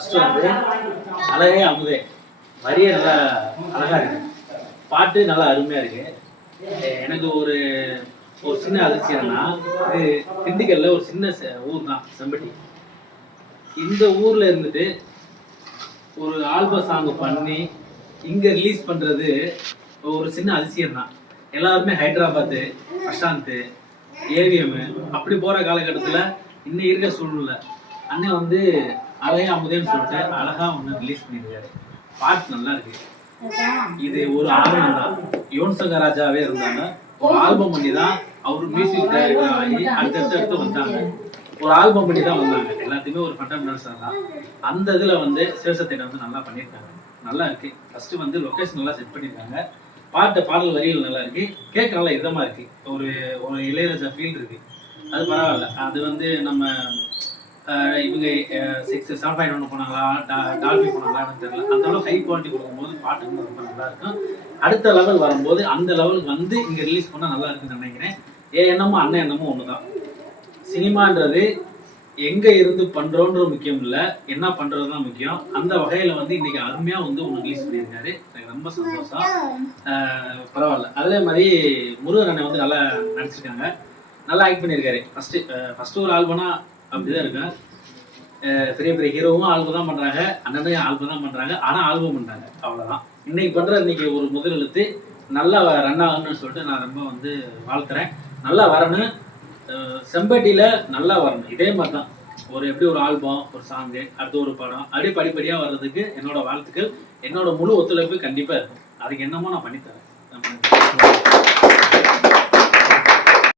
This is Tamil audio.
ஃபர்ஸ்ட் வந்து அழகே அமுதே. வரியே நல்லா அழகா இருக்கு. பாட்டு நல்லா அருமையா இருக்கு. எனக்கு ஒரு ஒரு சின்ன அதிர்ச்சி என்னன்னா இது திண்டுக்கல்ல ஒரு சின்ன ஊர் தான் செம்பட்டி. இந்த ஊர்ல இருந்துட்டு ஒரு ஆல்பம் சாங் பண்ணி இங்க ரிலீஸ் பண்றது ஒரு சின்ன அதிசயம் தான் எல்லாருமே ஹைதராபாத்து பிரசாந்த் ஏவிஎம் அப்படி போற காலகட்டத்துல இன்னும் இருக்க சூழ்நிலை. அண்ணன் வந்து அழகே அமுதேன்னு சொல்லிட்டு அழகா ஒன்று ரிலீஸ் பண்ணியிருக்காரு. பாட்டு நல்லா இருக்கு. இது ஒரு ஆல்பம் தான். யுவன் சங்கர் ராஜாவே இருந்தாங்க. ஒரு ஆல்பம் பண்ணி தான் அவர் மியூசிக் டைரக்டர் ஆகி அடுத்தடுத்து அடுத்து வந்தாங்க. ஒரு ஆல்பம் பண்ணி தான் வந்தாங்க. எல்லாத்தையுமே ஒரு ஃபண்டமெண்டல்ஸ் தான். அந்த இதுல வந்து சிவசத்திட்ட வந்து நல்லா பண்ணியிருக்காங்க. நல்லா இருக்கு. ஃபர்ஸ்ட் வந்து லொக்கேஷன் நல்லா செட் பண்ணியிருக்காங்க. பாட்டு பாடல் வரிகள் நல்லா இருக்கு. கேட்க நல்லா இதமா இருக்கு. ஒரு ஒரு இளையராஜா ஃபீல் இருக்கு. அது பரவாயில்ல. அது வந்து நம்ம இவங்க சிக்ஸ் செவன் பாயிண்ட் ஒன்று போனாங்களா? டா- டால்பி போனாங்களான்னு தெரியல. அந்த அளவு ஹை குவாலிட்டி கொடுக்கும்போது பாட்டு ரொம்ப நல்லா இருக்கும். அடுத்த லெவல் வரும்போது அந்த லெவலுக்கு வந்து இங்க ரிலீஸ் பண்ணா நல்லா இருக்குன்னு நினைக்கிறேன். ஏ எண்ணமும் அண்ணன் எண்ணமும் ஒண்ணுதான். சினிமான்றது எங்க இருந்து பண்ணுறோன்ற முக்கியம் இல்ல. என்ன பண்ணுறது தான் முக்கியம். அந்த வகையில வந்து இன்னைக்கு அருமையா வந்து ஒன்று ரிலீஸ் பண்ணியிருக்காரு. எனக்கு ரொம்ப சந்தோஷம். ஆஹ் பரவாயில்ல. அதே மாதிரி முருகன் அண்ணன் வந்து நல்லா நடிச்சிருக்காங்க. நல்லா ஆக்ட் பண்ணியிருக்காரு. ஃபஸ்ட்டு ஃபஸ்ட்டு ஒரு ஆல்பம்னா அப்படிதான் இருக்கும் பெரிய பெரிய ஹீரோவும் ஆல்பம் தான் பண்ணுறாங்க அண்ணனும் ஆல்பம் தான் பண்ணுறாங்க ஆனால் ஆல்பம் பண்ணுறாங்க அவ்வளோதான் இன்னைக்கு பண்ணுற இன்னைக்கு ஒரு முதல் எழுத்து நல்லா ரன் ஆகணும்னு சொல்லிட்டு நான் ரொம்ப வந்து வாழ்த்துறேன். நல்லா வரணும். செம்பட்டியில் நல்லா வரணும். இதே மாதிரி தான் ஒரு எப்படி ஒரு ஆல்பம் ஒரு சாங்கு அடுத்து ஒரு படம் அப்படியே படிப்படியாக வர்றதுக்கு என்னோட வாழ்த்துக்கள். என்னோட முழு ஒத்துழைப்பு கண்டிப்பாக இருக்கும். அதுக்கு என்னமோ நான் பண்ணித்தரேன்.